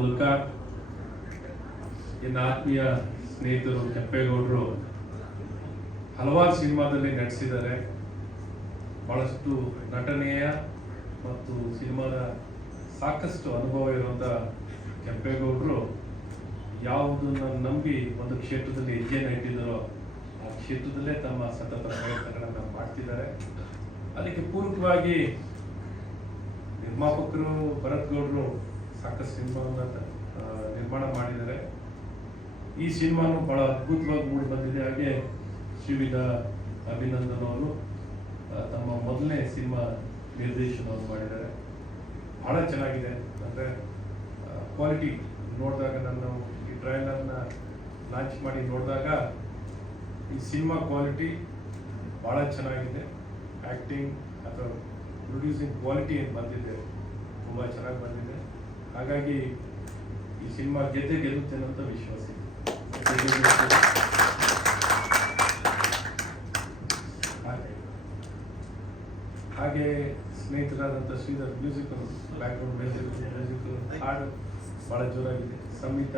ಮೂಲಕ ನನ್ನ ಆತ್ಮೀಯ ಸ್ನೇಹಿತರು ಕೆಂಪೇಗೌಡರು ಹಲವಾರು ಸಿನಿಮಾದಲ್ಲಿ ನಟಿಸಿದ್ದಾರೆ. ಬಹಳಷ್ಟು ನಟನೆಯ ಮತ್ತು ಸಿನಿಮಾದ ಸಾಕಷ್ಟು ಅನುಭವ ಇರುವಂಥ ಕೆಂಪೇಗೌಡರು ಯಾವುದನ್ನು ನಂಬಿ ಒಂದು ಕ್ಷೇತ್ರದಲ್ಲಿ ಹೆಜ್ಜೆಯನ್ನು ಇಟ್ಟಿದ್ದಾರೋ ಆ ಕ್ಷೇತ್ರದಲ್ಲೇ ತಮ್ಮ ಸತತ ಪ್ರಯತ್ನಗಳನ್ನು ಮಾಡ್ತಿದ್ದಾರೆ. ಅದಕ್ಕೆ ಪೂರಕವಾಗಿ ನಿರ್ಮಾಪಕರು ಭರತ್ ಗೌಡರು ಸಾಕಷ್ಟು ಸಿನಿಮಾವನ್ನು ನಿರ್ಮಾಣ ಮಾಡಿದ್ದಾರೆ. ಈ ಸಿನಿಮಾನು ಬಹಳ ಅದ್ಭುತವಾಗಿ ಮೂಡಿ ಬಂದಿದೆ. ಹಾಗೆ ಶ್ರೀವಿಧ ಅಭಿನಂದನ್ ಅವರು ತಮ್ಮ ಮೊದಲನೇ ಸಿನಿಮಾ ನಿರ್ದೇಶನವನ್ನು ಮಾಡಿದ್ದಾರೆ. ಬಹಳ ಚೆನ್ನಾಗಿದೆ. ಅಂದರೆ ಕ್ವಾಲಿಟಿ ನೋಡಿದಾಗ ನಾನು ಈ ಟ್ರೈಲರ್ನ ಲಾಂಚ್ ಮಾಡಿ ನೋಡಿದಾಗ ಈ ಸಿನಿಮಾ ಕ್ವಾಲಿಟಿ ಭಾಳ ಚೆನ್ನಾಗಿದೆ. ಆ್ಯಕ್ಟಿಂಗ್ ಅಥವಾ ಪ್ರೊಡ್ಯೂಸಿಂಗ್ ಕ್ವಾಲಿಟಿ ಏನು ಬಂದಿದೆ ತುಂಬ ಚೆನ್ನಾಗಿ ಬಂದಿದೆ. ಹಾಗಾಗಿ ಈ ಸಿನಿಮಾ ಗೆಲ್ಲುತ್ತೆ ಅನ್ನೋಂಥ ವಿಶ್ವಾಸ ಇದೆ. ಹಾಗೆ ಸ್ನೇಹಿತರಾದಂಥ ಶ್ರೀಧರ್ ಮ್ಯೂಸಿಕ್ ಬ್ಯಾಕ್ಗ್ರೌಂಡ್ ಮ್ಯೂಸಿಕ್ ಹಾಡು ಭಾಳ ಜೋರಾಗಿದೆ. ಸಂಗೀತ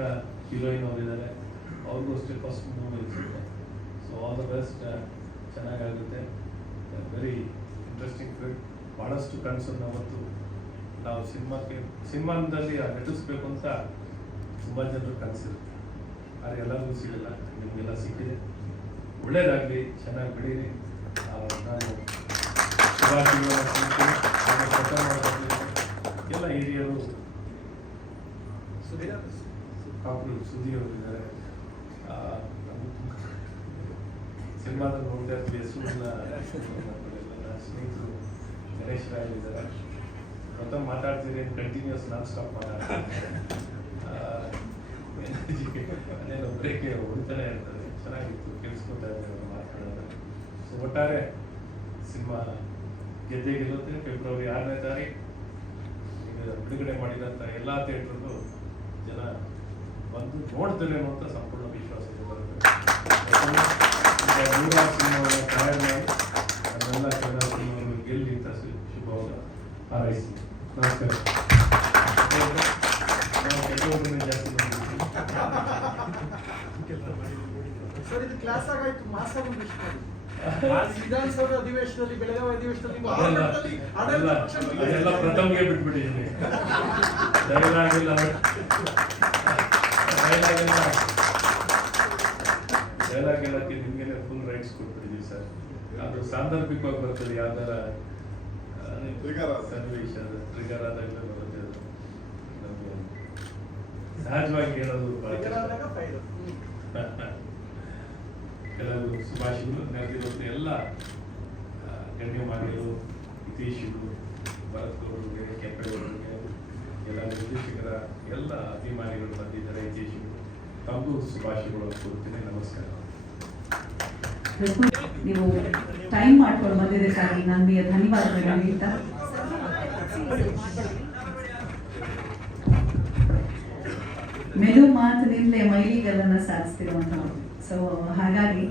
ಹೀರೋಯಿನ್ ಅವರಿದ್ದಾರೆ, ಅವ್ರಿಗೂ ಅಷ್ಟೇ ಫಸ್ಟ್ ಮೂವಿ ಅನಿಸುತ್ತೆ. So all the best. ಚೆನ್ನಾಗಾಗುತ್ತೆ. Very interesting film. ಭಾಳಷ್ಟು ಕನಸನ್ನು ಮತ್ತು ನಾವು ಸಿನಿಮಾದಲ್ಲಿ ನಟಿಸ್ಬೇಕು ಅಂತ ತುಂಬ ಜನರು ಕನಸಿರುತ್ತೆ. ಆದರೆ ಎಲ್ಲರಿಗೂ ಸಿಗಲ್ಲ. ನಿಮಗೆಲ್ಲ ಸಿಕ್ಕಿದೆ. ಒಳ್ಳೇದಾಗಲಿ, ಚೆನ್ನಾಗಿ ಬೆಳೀರಿ. ನಾನು ಎಲ್ಲ ಹಿರಿಯರು ಸುದ್ದಿ ಅವರಿದ್ದಾರೆ. ಸಿನಿಮಾದಲ್ಲಿ ನೋಡ್ತಾ ಇರ್ತೀವಿ. ಸ್ನೇಹಿತರು ಗಣೇಶ್ ರಾಯ್ ಇದ್ದಾರೆ. ಮತ್ತೆ ಮಾತಾಡ್ತೀರಿ ಕಂಟಿನ್ಯೂಸ್ ನಾನ್ ಸ್ಟಾಪ್ ಮಾತಾಡ್ತಾರೆ. ಅದೇನೋ ಬ್ರೇಕ್ ಹೊಡಿತಾನೆ ಇರ್ತದೆ. ಚೆನ್ನಾಗಿತ್ತು, ಕೇಳಿಸ್ಕೊತಾ ಇದ್ದಾರೆ ಮಾತಾಡೋದು. ಸೊ ಒಟ್ಟಾರೆ ಸಿನಿಮಾ ಗೆಲ್ಲುತ್ತೆ. ಫೆಬ್ರವರಿ 6ನೇ ತಾರೀಕು ಬಿಡುಗಡೆ ಮಾಡಿದಂಥ ಎಲ್ಲ ಥಿಯೇಟ್ರಲ್ಲೂ ಜನ ಬಂದು ನೋಡ್ತಾರೆ ಅನ್ನುವಂಥ ಸಂಪೂರ್ಣ ವಿಶ್ವಾಸ ಬರುತ್ತೆ. ನೂರಾರು ಸಿನಿಮಾವನ್ನು ತಯಾರು ಮಾಡಿ ಅದೆಲ್ಲ ಕನ್ನಡ ಸಿನಿಮಾಗಳು ಗೆಲ್ಲಿ ಅಂತ ಶುಭವನ್ನು ಹಾರೈಸಿ. ನಮಸ್ಕಾರ. ನಾವು ಕೆಲವೊಬ್ಬರನ್ನೇ ಜಾಸ್ತಿ ಸರ್, ಇದು ಕ್ಲಾಸ್ ಆಗಾಯ್ತು. ಮಾಸ ವಿಧಾನಸಭೆ ಅಧಿವೇಶನದಲ್ಲಿ, ಬೆಳಗಾವಿ ಅಧಿವೇಶನದಲ್ಲಿ ಅದೆಲ್ಲ ಪ್ರಥಮ್ಗೆ ಬಿಟ್ಬಿಟ್ಟಿದ್ದೀನಿ. ಡೈಲಾಗ್ ಹೇಳಕ್ಕೆ ನಿಮ್ಗೆ ಫುಲ್ ರೈಟ್ಸ್ ಕೊಟ್ಬಿಟ್ಟಿದ್ದೀವಿ ಸರ್. ಅದು ಸಾಂದರ್ಭಿಕವಾಗಿ ಬರ್ತದೆ. ಯಾವ್ದಾರ ಸನ್ನಿವೇಶ ಟ್ರಿಗರ್ ಆದಾಗಲೇ ಬರುತ್ತೆ. ಅದು ನಮಗೆ ಸಹಜವಾಗಿ ಹೇಳೋದು ಬಹಳ ಕೆಲವು ಸುಭಾಷಿಗಳು ನೆರೆದಿರುವಂಥ ಎಲ್ಲ ಗಣ್ಯಮಾನ್ಯರು, ಹಿತೈಷಿಗಳು, ಭರತ್ ಗೌಡರಿಗೆ, ಕೆಂಪೇಗೌಡರಿಗೆ, ಎಲ್ಲ ನಿರ್ದೇಶಕರ ಎಲ್ಲ ಅಭಿಮಾನಿಗಳು ಬಂದಿದ್ದಾರೆ. ಹಿತೈಷಿಗಳು ತಮಗೂ ಸುಭಾಷಿಗಳು ಕೊಡ್ತೀನಿ. ನಮಸ್ಕಾರ. ನೀವು ಟೈಮ್ ಮಾಡ್ಕೊಂಡು ಬಂದಿದ್ದಕ್ಕಾಗಿ ನನಗೆ ಧನ್ಯವಾದಗಳು. ಅಂತ ಮೆದು ಮಾತಿನಿಂದಲೇ ಮೈಲಿಗಲ್ಲನ್ನ ಸಾಧಿಸ್ತಿರುವಂಥವ್ರು. ಸೊ ಹಾಗಾಗಿ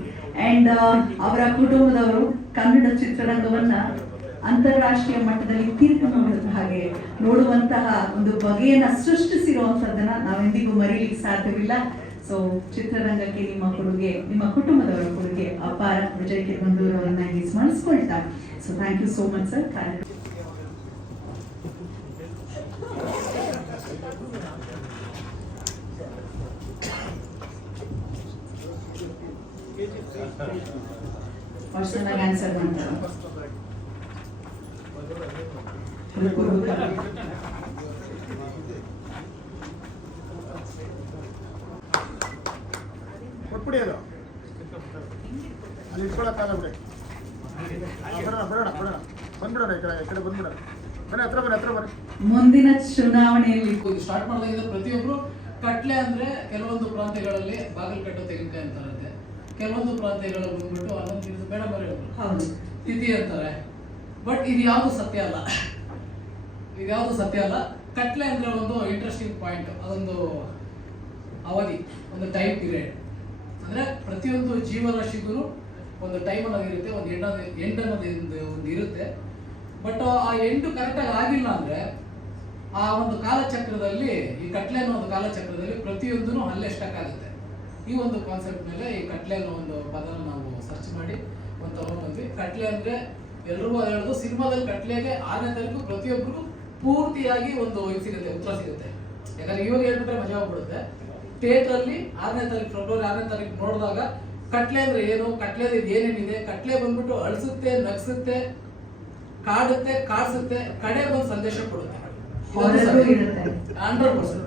ಅಂಡ್ ಅವರ ಕುಟುಂಬದವರು ಕನ್ನಡ ಚಿತ್ರರಂಗವನ್ನ ಅಂತಾರಾಷ್ಟ್ರೀಯ ಮಟ್ಟದಲ್ಲಿ ತಿರುಗಿ ಹಾಗೆ ನೋಡುವಂತಹ ಒಂದು ಬಗೆಯನ್ನ ಸೃಷ್ಟಿಸಿರುವಂತದ್ದನ್ನ ನಾವೆಂದಿಗೂ ಮರೀಲಿಕ್ಕೆ ಸಾಧ್ಯವಿಲ್ಲ. ಸೊ ಚಿತ್ರರಂಗಕ್ಕೆ ನಿಮ್ಮ ಕೊಡುಗೆ, ನಿಮ್ಮ ಕುಟುಂಬದವರ ಕೊಡುಗೆ ಅಪಾರ. ವಿಜಯ್ ಕಿರ್ಗಂದೂರ್ ಅವರನ್ನ ಇಲ್ಲಿ ಸ್ಮರಿಸ್ಕೊಳ್ತಾ. So thank you so much sir. Personal answer ಮಾಡ್ತಾರೆ. ಕೊಟ್ಬಿಡಿ, ಅದು ಅಲ್ಲಿ ಇಟ್ಕೊಳ್ಳೋಕ್ಕಾಗಲ್ಲ ಬಿಡಿ. ಬರೋಣ ಬಂದ್ಬಿಡೋಣ. ಈ ಕಡೆ ಬಂದ್ಬಿಡೋಣ. ಬನ್ನಿ, ಹತ್ರ ಬನ್ನಿ. ಮುಂದಿನ ಚುನಾವಣೆಯಲ್ಲಿ ಸ್ಟಾರ್ಟ್ ಮಾಡಿದಾಗ ಪ್ರತಿಯೊಬ್ರು ಕಟ್ಲೆ ಅಂದ್ರೆ ಕೆಲವೊಂದು ಪ್ರಾಂತ್ಯಗಳಲ್ಲಿ ಬಾಗಲಕಟ್ಟು ತೆಂಗಿನಕಾಯಿ ಅಂತಾರಂತೆ, ಕೆಲವೊಂದು ಪ್ರಾಂತ್ಯಗಳಲ್ಲಿ ಬಂದ್ಬಿಟ್ಟು ಅಲ್ಲೊಂದು ಬೇಡ ಬರೀ ತಿಥಿ ಅಂತಾರೆ. ಬಟ್ ಇದು ಯಾವುದು ಸತ್ಯ ಅಲ್ಲ. ಕಟ್ಲೆ ಅಂದ್ರೆ ಒಂದು ಇಂಟ್ರೆಸ್ಟಿಂಗ್ ಪಾಯಿಂಟ್. ಅದೊಂದು ಅವಧಿ, ಒಂದು ಟೈಮ್ ಪೀರಿಯಡ್. ಅಂದ್ರೆ ಪ್ರತಿಯೊಂದು ಜೀವರಾಶಿಗೂ ಒಂದು ಟೈಮ್ ಅನ್ನೋದಿರುತ್ತೆ, ಒಂದು ಎಂಡ್ ಅನ್ನೋದು ಒಂದು ಇರುತ್ತೆ. ಬಟ್ ಆ ಎಂಡ್ ಕರೆಕ್ಟಾಗಿ ಆಗಿಲ್ಲ ಅಂದ್ರೆ ಆ ಒಂದು ಕಾಲಚಕ್ರದಲ್ಲಿ ಈ ಕಟ್ಲೆ ಅನ್ನೋ ಒಂದು ಕಾಲಚಕ್ರದಲ್ಲಿ ಪ್ರತಿಯೊಂದೂ ಅಲ್ಲೇ ಸ್ಟಕ್ ಆಗುತ್ತೆ. ಈ ಒಂದು ಕಾನ್ಸೆಪ್ಟ್ ಮೇಲೆ ಈ ಕಟ್ಲೆ ಅನ್ನೋ ಒಂದು ಪದನ ನಾವು ಸರ್ಚ್ ಮಾಡಿ ಒಂದು ತಗೊಂಡ್ಬಂದ್ವಿ. ಕಟ್ಲೆ ಅಂದ್ರೆ ಎಲ್ರಿಗೂ ಹೇಳೋದು ಸಿನಿಮಾದಲ್ಲಿ ಕಟ್ಲೆಗೆ 6ನೇ ತಾರೀಕು ಪ್ರತಿಯೊಬ್ಬರಿಗೂ ಪೂರ್ತಿಯಾಗಿ ಒಂದು ಇದು ಸಿಗುತ್ತೆ, ಉತ್ತರ ಸಿಗುತ್ತೆ. ಯಾಕಂದ್ರೆ ಇವಾಗ ಹೇಳ್ಬಿಟ್ರೆ ಮಜಾ ಹೋಗ್ಬಿಡುತ್ತೆ. ಥಿಯೇಟರ್ ಅಲ್ಲಿ 6ನೇ ತಾರೀಕು ಫೆಬ್ರವರಿ 6ನೇ ತಾರೀಕು ನೋಡಿದಾಗ ಕಟ್ಲೆ ಅಂದ್ರೆ ಏನು, ಕಟ್ಲೆ ಏನೇನಿದೆ, ಕಟ್ಲೆ ಬಂದ್ಬಿಟ್ಟು ಅಳಿಸುತ್ತೆ, ನಗ್ಸುತ್ತೆ, ಕಾಡುತ್ತೆ, ಕಾಡ್ಸುತ್ತೆ, ಕಡೆ ಬಂದು ಸಂದೇಶ ಕೊಡುತ್ತೆ. 100%.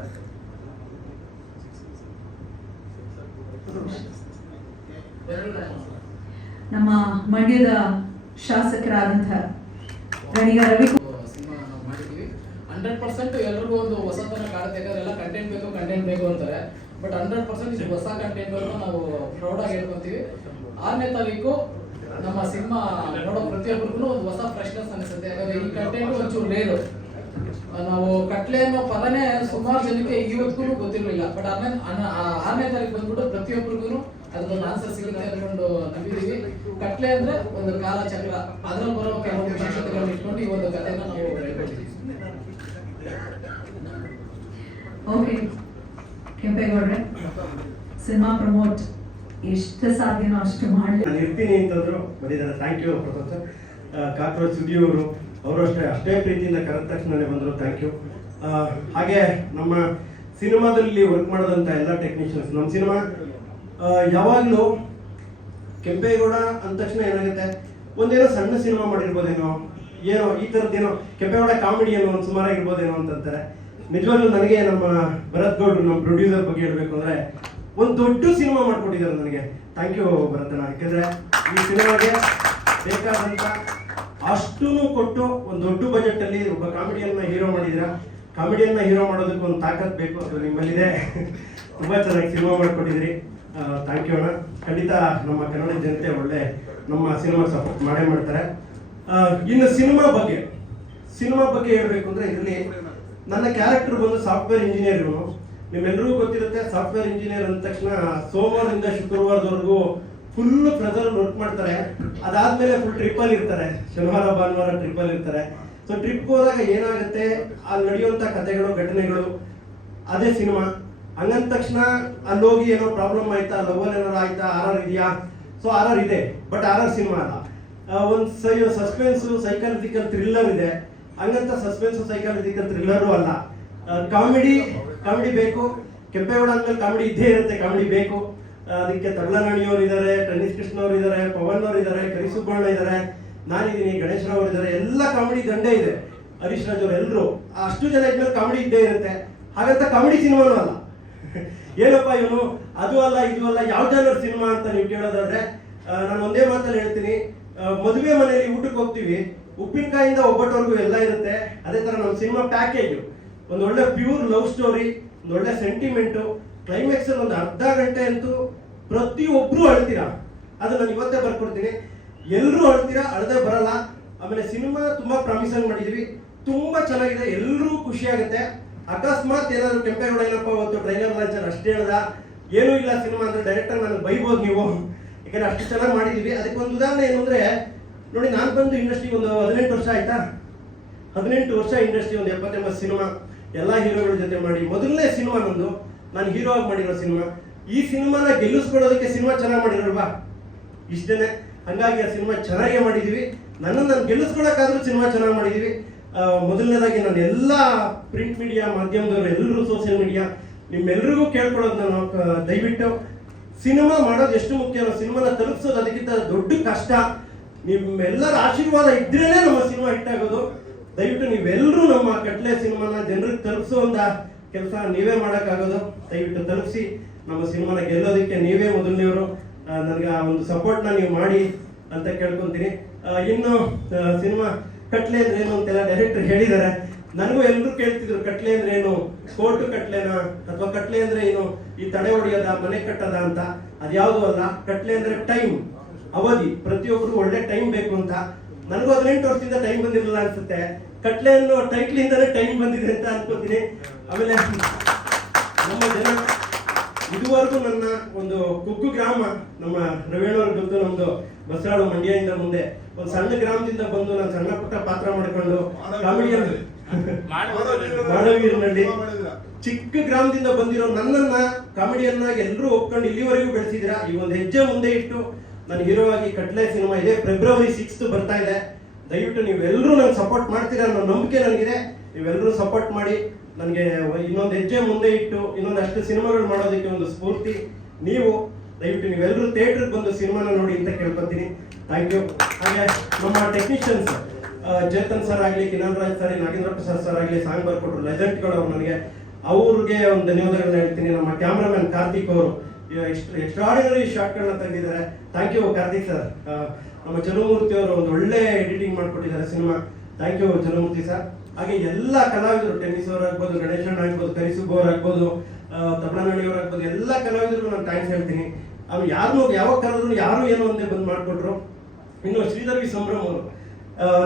ನಮ್ಮ ಮಂಡ್ಯದ ಶಾಸಕರಾದಂತಹ ಗಣಿಗ ರವಿ ಸಿನಿಮಾ ನಾವು ಮಾಡಿದ್ದೀವಿ. 100% ಎಲ್ರಿಗೂ ಒಂದು ಹೊಸತನ ಕಾಡುತ್ತೆ. ಯಾಕಂದ್ರೆ ಎಲ್ಲ ಕಂಟೆಂಟ್ ಬೇಕು ಅಂತಾರೆ. ಬಟ್ 100% ಇದು ಹೊಸ ಕಂಟೆಂಟ್ ನಾವು ಪ್ರೌಡ್ ಆಗಿ ಹೇಳ್ಕೊಂತೀವಿ. 6ನೇ ತಾರೀಕು ನಮ್ಮ ಸಿನಿಮಾ ನೋಡೋ ಪ್ರತಿಯೊಬ್ಬರಿಗೂ ಒಂದು ಹೊಸ ಫ್ರೆಶ್ನೆಸ್ ಅನಿಸುತ್ತೆ. ಯಾಕಂದ್ರೆ ಈ ಕಂಟೆಂಟ್ ಒಂಚೂರು ರೇರು. ನಾವು ಕಟ್ಲೆ ಅನ್ನೋ ಪದನೇ ಸುಮಾರು ಜನಕ್ಕೆ ಇವತ್ತಿಗೂ ಗೊತ್ತಿರಲಿಲ್ಲ. ಬಟ್ 6ನೇ ತಾರೀಕು ಬಂದ್ಬಿಟ್ಟು ಪ್ರತಿಯೊಬ್ಬರಿಗೂ ಅದೊಂದು ಆನ್ಸರ್ ಸಿಗುತ್ತೆ ಅನ್ಕೊಂಡು ನಂಬಿದೀವಿ. ಕಟ್ಲೆ ಅಂದ್ರೆ ಒಂದು ಕಾಲಚಕ್ರ, ಅದ್ರಲ್ಲಿ ಬರೋ ಕೆಲವೊಂದು ವಿಶೇಷತೆಗಳನ್ನ ಇಟ್ಕೊಂಡು ಈ ಒಂದು ಕಥೆನ ನಾವು ಹೇಳ್ಕೊಳ್ತೀವಿ. ಓಕೆ ಕೆಂಪೇಗೌಡ್ರೆ, ಸಿನಿಮಾ ಪ್ರಮೋಟ್ ಎಷ್ಟು ಸಾಧ್ಯನೋ ಅಷ್ಟು ಮಾಡಿ ನಾನು ಇರ್ತೀನಿ ಅಂತಂದ್ರು ಬಂದಿದ್ದಾರೆ. Thank you Pratap sir. Cockroach Sudhi ಅವರು ಅಷ್ಟೇ ಪ್ರೀತಿಯಿಂದ ಕರೆದ ತಕ್ಷಣನೇ ಬಂದರು. Thank you. ಹಾಗೆ ನಮ್ಮ ಸಿನಿಮಾದಲ್ಲಿ ವರ್ಕ್ ಮಾಡೋದಂಥ ಎಲ್ಲ ಟೆಕ್ನಿಷಿಯನ್ಸ್. ನಮ್ಮ ಸಿನಿಮಾ ಯಾವಾಗಲೂ ಕೆಂಪೇಗೌಡ ಅಂದ ತಕ್ಷಣ ಏನಾಗುತ್ತೆ, ಒಂದೇನೋ ಸಣ್ಣ ಸಿನಿಮಾ ಮಾಡಿರ್ಬೋದೇನೋ, ಏನೋ ಈ ಥರದ್ದೇನೋ ಕೆಂಪೇಗೌಡ ಕಾಮಿಡಿ ಏನೋ ಒಂದು ಸುಮಾರಾಗಿರ್ಬೋದೇನೋ ಅಂತಂತಾರೆ. ನಿಜವಾಗ್ಲೂ ನನಗೆ ನಮ್ಮ ಭರತ್ ಗೌಡ್ರು, ನಮ್ಮ ಪ್ರೊಡ್ಯೂಸರ್ ಬಗ್ಗೆ ಹೇಳ್ಬೇಕು ಅಂದರೆ ಒಂದು ದೊಡ್ಡ ಸಿನಿಮಾ ಮಾಡ್ಕೊಟ್ಟಿದ್ದಾರೆ ನನಗೆ. ಥ್ಯಾಂಕ್ ಯು ಭರತನ. ಯಾಕೆಂದರೆ ಈ ಸಿನಿಮಾಗೆ ಬೇಕಾದಂಥ ಅಷ್ಟೂ ಕೊಟ್ಟು ಒಂದು ದೊಡ್ಡ ಬಜೆಟಲ್ಲಿ ಒಬ್ಬ ಕಾಮಿಡಿಯನ್ನ ಹೀರೋ ಮಾಡಿದ್ದೀರಾ. ಕಾಮಿಡಿಯನ್ನ ಹೀರೋ ಮಾಡೋದಕ್ಕೆ ಒಂದು ತಾಕತ್ ಬೇಕು, ಅದು ನಿಮ್ಮಲ್ಲಿದೆ. ತುಂಬ ಚೆನ್ನಾಗಿ ಸಿನಿಮಾ ಮಾಡಿಕೊಟ್ಟಿದ್ದೀರಿ. ಥ್ಯಾಂಕ್ ಯು ಅಣ್ಣ. ಖಂಡಿತ ನಮ್ಮ ಕನ್ನಡ ಜನತೆ ಒಳ್ಳೆ ನಮ್ಮ ಸಿನಿಮಾ ಸಪೋರ್ಟ್ ಮಾಡೇ ಮಾಡ್ತಾರೆ. ಇನ್ನು ಸಿನಿಮಾ ಬಗ್ಗೆ ಹೇಳಬೇಕು ಅಂದರೆ ಇದರಲ್ಲಿ ನನ್ನ ಕ್ಯಾರೆಕ್ಟರ್ ಬಂದು ಸಾಫ್ಟ್ವೇರ್ ಇಂಜಿನಿಯರ್. ಇವನು ನಿಮ್ಮೆಲ್ಲರಿಗೂ ಗೊತ್ತಿರುತ್ತೆ, ಸಾಫ್ಟ್ವೇರ್ ಇಂಜಿನಿಯರ್ ಅಂದ ತಕ್ಷಣ ಸೋಮವಾರದಿಂದ ಶುಕ್ರವಾರದವರೆಗೂ ಫುಲ್ ಪ್ರೆಸರ್ ವರ್ಕ್ ಮಾಡ್ತಾರೆ. ಅದಾದ್ಮೇಲೆ ಫುಲ್ ಟ್ರಿಪ್ಪಲ್ಲಿ ಇರ್ತಾರೆ, ಶನಿವಾರ ಭಾನುವಾರ ಟ್ರಿಪ್ಪಲ್ಲಿ ಇರ್ತಾರೆ. ಸೊ ಟ್ರಿಪ್ ಹೋದಾಗ ಏನಾಗುತ್ತೆ, ಅಲ್ಲಿ ನಡೆಯುವಂಥ ಕಥೆಗಳು, ಘಟನೆಗಳು, ಅದೇ ಸಿನಿಮಾ. ಹಂಗಂದ ತಕ್ಷಣ ಅಲ್ಲಿ ಹೋಗಿ ಏನೋ ಪ್ರಾಬ್ಲಮ್ ಆಯ್ತಾ, ಲವಲ್ ಏನಾರು ಆಯ್ತಾ, ಆರ್ ಇದೆಯಾ? ಸೊ ಆರ್ ಇದೆ, ಬಟ್ ಆರ್ ಸಿನಿಮಾ ಅಲ್ಲ. ಒಂದು ಸಸ್ಪೆನ್ಸು, ಸೈಕಾಲಜಿಕಲ್ ಥ್ರಿಲ್ಲರ್ ಇದೆ. ಹಂಗಂತ ಸಸ್ಪೆನ್ಸು, ಸೈಕಾಲಜಿಕಲ್ ಥ್ರಿಲ್ಲರು ಅಲ್ಲ. ಕಾಮಿಡಿ ಬೇಕು. ಕೆಂಪೇಗೌಡ ಅಂದ್ಮೇಲೆ ಕಾಮಿಡಿ ಇದ್ದೇ ಇರುತ್ತೆ, ಕಾಮಿಡಿ ಬೇಕು. ಅದಕ್ಕೆ ತರಳನಾಣಿಯವರು ಇದ್ದಾರೆ, ಟೆನ್ನಿಸ್ ಕೃಷ್ಣ ಅವರು ಇದ್ದಾರೆ, ಪವನ್ ಅವರು ಇದ್ದಾರೆ, ಕರಿಸುಬ್ಬಣ್ಣ ಇದ್ದಾರೆ, ನಾನಿದ್ದೀನಿ, ಗಣೇಶ್ ರಾವ್ ಇದ್ದಾರೆ. ಎಲ್ಲ ಕಾಮಿಡಿ ದಂಡೆ ಇದೆ. ಹರೀಶ್ ರಾಜ್ ಅವರು ಎಲ್ಲರೂ ಅಷ್ಟು ಜನ ಇದ್ಮೇಲೆ ಕಾಮಿಡಿ ಇದ್ದೇ ಇರುತ್ತೆ. ಹಾಗಂತ ಕಾಮಿಡಿ ಸಿನಿಮಾನೂ ಅಲ್ಲ. ಏನಪ್ಪ ಇವನು ಅದು ಅಲ್ಲ ಇದು ಅಲ್ಲ, ಯಾವ ಜಾನರ್ ಸಿನಿಮಾ ಅಂತ ನೀವು ಕೇಳೋದಾದ್ರೆ ನಾನು ಒಂದೇ ಮಾತಲ್ಲಿ ಹೇಳ್ತೀನಿ. ಮದುವೆ ಮನೆಯಲ್ಲಿ ಊಟಕ್ಕೆ ಹೋಗ್ತೀವಿ, ಉಪ್ಪಿನಕಾಯಿಂದ ಒಬ್ಬಟ್ಟವರೆಗೂ ಎಲ್ಲ ಇರುತ್ತೆ. ಅದೇ ತರ ನಮ್ಮ ಸಿನಿಮಾ ಪ್ಯಾಕೇಜು ಒಂದು ಒಳ್ಳೆ ಪ್ಯೂರ್ ಲವ್ ಸ್ಟೋರಿ, ಒಂದು ಒಳ್ಳೆ ಸೆಂಟಿಮೆಂಟು, ಕ್ಲೈಮ್ಯಾಕ್ಸ್ ಅಲ್ಲಿ ಒಂದು ಅರ್ಧ ಗಂಟೆ ಅಂತೂ ಪ್ರತಿಯೊಬ್ರು ಅಳ್ತೀರಾ. ಅದು ನಾನು ಇವತ್ತೇ ಬರ್ಕೊಡ್ತೀನಿ. ಎಲ್ಲರೂ ಅಳ್ತೀರಾ, ಅಳದೆ ಬರಲ್ಲ. ಆಮೇಲೆ ಸಿನಿಮಾ ತುಂಬಾ ಪ್ರಾಮಿಸಿಂಗ್ ಮಾಡಿದೀವಿ, ತುಂಬಾ ಚೆನ್ನಾಗಿದೆ, ಎಲ್ಲರೂ ಖುಷಿ ಆಗುತ್ತೆ. ಅಕಸ್ಮಾತ್ ಏನಾದ್ರು ಕೆಂಪೇಗೌಡ ಏನಪ್ಪ ಅವತ್ತು ಟ್ರೈಲರ್ ಲಾಂಚರ್ ಅಷ್ಟೇ ಹೇಳ್ದ, ಏನೂ ಇಲ್ಲ ಸಿನಿಮಾ ಅಂದ್ರೆ ಡೈರೆಕ್ಟರ್ ನನಗೆ ಬೈಬೋದು ನೀವು, ಯಾಕಂದ್ರೆ ಅಷ್ಟು ಚೆನ್ನಾಗಿ ಮಾಡಿದೀವಿ. ಅದಕ್ಕೆ ಒಂದು ಉದಾಹರಣೆ ಏನು ಅಂದ್ರೆ ನೋಡಿ, ನಾನು ಬಂದು ಇಂಡಸ್ಟ್ರಿ ಒಂದು 18 ವರ್ಷ ಆಯ್ತಾ. 18 ವರ್ಷ ಇಂಡಸ್ಟ್ರಿ, ಒಂದು 70-80 ಸಿನಿಮಾ ಎಲ್ಲ ಹೀರೋಗಳ ಜೊತೆ ಮಾಡಿ, ಮೊದಲನೇ ಸಿನಿಮಾ ನಂದು, ನಾನು ಹೀರೋ ಆಗಿ ಮಾಡಿರೋ ಸಿನಿಮಾ. ಈ ಸಿನಿಮಾನ ಗೆಲ್ಲಿಸ್ಕೊಳ್ಳೋದಕ್ಕೆ ಸಿನಿಮಾ ಚೆನ್ನಾಗಿ ಮಾಡಿರಲ್ವಾ, ಇಷ್ಟೇನೆ. ಹಂಗಾಗಿ ಆ ಸಿನಿಮಾ ಚೆನ್ನಾಗೇ ಮಾಡಿದೀವಿ. ನಾನು ಗೆಲ್ಲಿಸ್ಕೊಳಕ್ಕಾದ್ರೂ ಸಿನಿಮಾ ಚೆನ್ನಾಗಿ ಮಾಡಿದೀವಿ. ಮೊದಲನೇದಾಗಿ ನಾನು ಎಲ್ಲ ಪ್ರಿಂಟ್ ಮೀಡಿಯಾ ಮಾಧ್ಯಮದವರು, ಎಲ್ಲರೂ ಸೋಷಿಯಲ್ ಮೀಡಿಯಾ, ನಿಮ್ಮೆಲ್ಲರಿಗೂ ಕೇಳ್ಕೊಳ್ಳೋದು ನಾನು, ದಯವಿಟ್ಟು ಸಿನಿಮಾ ಮಾಡೋದು ಎಷ್ಟು ಮುಖ್ಯ, ಸಿನಿಮಾನ ತಲುಪಿಸೋದು ಅದಕ್ಕಿಂತ ದೊಡ್ಡ ಕಷ್ಟ. ನಿಮ್ಮೆಲ್ಲರ ಆಶೀರ್ವಾದ ಇದ್ರೇನೆ ನಮ್ಮ ಸಿನಿಮಾ ಹಿಟ್ ಆಗೋದು. ದಯವಿಟ್ಟು ನೀವೆಲ್ಲರೂ ನಮ್ಮ ಕಟ್ಲೆ ಸಿನಿಮಾನ ಜನರಿಗೆ ತಲುಪಿಸುವಂತ ಕೆಲಸ ನೀವೇ ಮಾಡೋಕ್ಕಾಗೋದು. ದಯವಿಟ್ಟು ತಲುಪಿಸಿ ನಮ್ಮ ಸಿನಿಮಾನ ಗೆಲ್ಲೋದಕ್ಕೆ ನೀವೇ ಮೊದಲನೇವರು. ನನಗೆ ಆ ಒಂದು ಸಪೋರ್ಟ್ನ ನೀವು ಮಾಡಿ ಅಂತ ಕೇಳ್ಕೊತೀನಿ. ಇನ್ನು ಸಿನಿಮಾ ಕಟ್ಲೆ ಅಂದ್ರೆ ಏನು ಅಂತೆಲ್ಲ ಡೈರೆಕ್ಟರ್ ಹೇಳಿದ್ದಾರೆ. ನನಗೂ ಎಲ್ಲರೂ ಕೇಳ್ತಿದ್ರು, ಕಟ್ಲೆ ಅಂದ್ರೆ ಏನು, ಕೋರ್ಟ್ ಕಟ್ಲೆನಾ ಅಥವಾ ಕಟ್ಲೆ ಅಂದ್ರೆ ಏನು, ಈ ತಡೆ ಹೊಡೆಯೋದ, ಮನೆ ಕಟ್ಟದ ಅಂತ. ಅದ್ಯಾವುದು ಅಲ್ಲ. ಕಟ್ಲೆ ಅಂದ್ರೆ ಟೈಮ್, ಅವಧಿ. ಪ್ರತಿಯೊಬ್ಬರು ಒಳ್ಳೆ ಟೈಮ್ ಬೇಕು ಅಂತ. ನನಗೂ 18 ವರ್ಷದಿಂದ ಟೈಮ್ ಬಂದಿರಲಿಲ್ಲ ಅನ್ಸುತ್ತೆ. ಕಟ್ಲೆ ಅನ್ನೋ ಟೈಟ್ಲ್ ಇಂದಾನೆ ಟೈಮ್ ಬಂದಿದೆ ಅಂತ ಅನ್ಕೋತೀನಿ. ಆಮೇಲೆ ನಮ್ಮ ಜನ ಇದುವರೆಗೂ ನನ್ನ ಒಂದು ಕುಗ್ಗು ಗ್ರಾಮ, ನಮ್ಮ ರವೇಣವ್ರಿಗೆ ಗೊತ್ತು, ನಮ್ದು ಬಸರಾಳು ಮಂಡ್ಯದಿಂದ ಮುಂದೆ ಒಂದು ಸಣ್ಣ ಗ್ರಾಮದಿಂದ ಬಂದು ನಾನು ಸಣ್ಣ ಪುಟ್ಟ ಪಾತ್ರ ಮಾಡ್ಕೊಂಡು ಕಾಮಿಡಿಯನ್ ಮಾಡವೀರನಹಳ್ಳಿ ಚಿಕ್ಕ ಗ್ರಾಮದಿಂದ ಬಂದಿರೋ ನನ್ನನ್ನ ಕಾಮಿಡಿಯನ್ನಾಗಿ ಎಲ್ಲರೂ ಒಪ್ಕೊಂಡು ಇಲ್ಲಿವರೆಗೂ ಬೆಳೆಸಿದ್ದೀರಾ. ಈ ಒಂದು ಹೆಜ್ಜೆ ಮುಂದೆ ಇಟ್ಟು ನಾನು ಹೀರೋ ಆಗಿ ಕಟ್ಲೆ ಸಿನಿಮಾ ಇದೆ, ಫೆಬ್ರವರಿ 6 ಬರ್ತಾ ಇದೆ. ದಯವಿಟ್ಟು ನೀವೆಲ್ಲರೂ ನಂಗೆ ಸಪೋರ್ಟ್ ಮಾಡ್ತೀರಾ ಅನ್ನೋ ನಂಬಿಕೆ ನನಗಿದೆ. ನೀವೆಲ್ಲರೂ ಸಪೋರ್ಟ್ ಮಾಡಿ ನನಗೆ ಇನ್ನೊಂದು ಹೆಜ್ಜೆ ಮುಂದೆ ಇಟ್ಟು ಇನ್ನೊಂದಷ್ಟು ಸಿನಿಮಾಗಳು ಮಾಡೋದಕ್ಕೆ ಒಂದು ಸ್ಫೂರ್ತಿ ನೀವು. ದಯವಿಟ್ಟು ನೀವೆಲ್ಲರೂ ಥಿಯೇಟ್ರಿಗೆ ಬಂದು ಸಿನಿಮಾನ ನೋಡಿ ಅಂತ ಕೇಳ್ಕೊತೀನಿ. Thank you. ಹಾಗೆ ನಮ್ಮ ಟೆಕ್ನಿಷಿಯನ್ಸ್ ಚೇತನ್ ಸರ್ ಆಗಲಿ, ಕಿರಣ್ ರಾಜ್ ಸರ್, ನಾಗೇಂದ್ರ ಪ್ರಸಾದ್ ಸರ್ ಆಗಲಿ, ಸಾಂಗ್ ಬರ್ಕೊಟ್ರು ಲೆಜೆಂಡ್ಗಳು ಅವ್ರು ನನಗೆ, ಅವ್ರಿಗೆ ಒಂದು ಧನ್ಯವಾದಗಳನ್ನ ಹೇಳ್ತೀನಿ. ನಮ್ಮ ಕ್ಯಾಮ್ರಾಮನ್ ಕಾರ್ತಿಕ್ ಅವರು ಎಕ್ಸ್ಟ್ರಾರ್ಡಿನರಿ ಶಾಟ್ಗಳನ್ನ ತೆಗೆದಿದ್ದಾರೆ. Thank you Karthik sir. ನಮ್ಮ ಚಲುಮೂರ್ತಿ ಅವರು ಒಂದು ಒಳ್ಳೆ ಎಡಿಟಿಂಗ್ ಮಾಡಿಕೊಟ್ಟಿದ್ದಾರೆ cinema. Thank you Chalumurthy sir. ಹಾಗೆ ಎಲ್ಲ ಕಲಾವಿದರು, ಟೆನ್ನಿಸ್ ಅವ್ರು ಆಗ್ಬೋದು, ಗಣೇಶಣ್ಣ ಆಗ್ಬೋದು, ಕರಿಸುಬ್ಬ ಅವ್ರು ಆಗ್ಬೋದು, ತಬಲಾನಹಳ್ಳಿ ಅವ್ರು ಆಗ್ಬೋದು, ಎಲ್ಲ ಕಲಾವಿದರು ನಾನು ಥ್ಯಾಂಕ್ಸ್ ಹೇಳ್ತೀನಿ. ಅವ್ರು ಯಾರು ಯಾವಾಗ ಕರೆದ್ರು ಯಾರು ಏನೋ ಒಂದೇ ಬಂದು ಮಾಡಿಕೊಟ್ರು. ಇನ್ನು ಶ್ರೀಧರ್ ವಿ ಸಂಭ್ರಮ್ ಅವರು,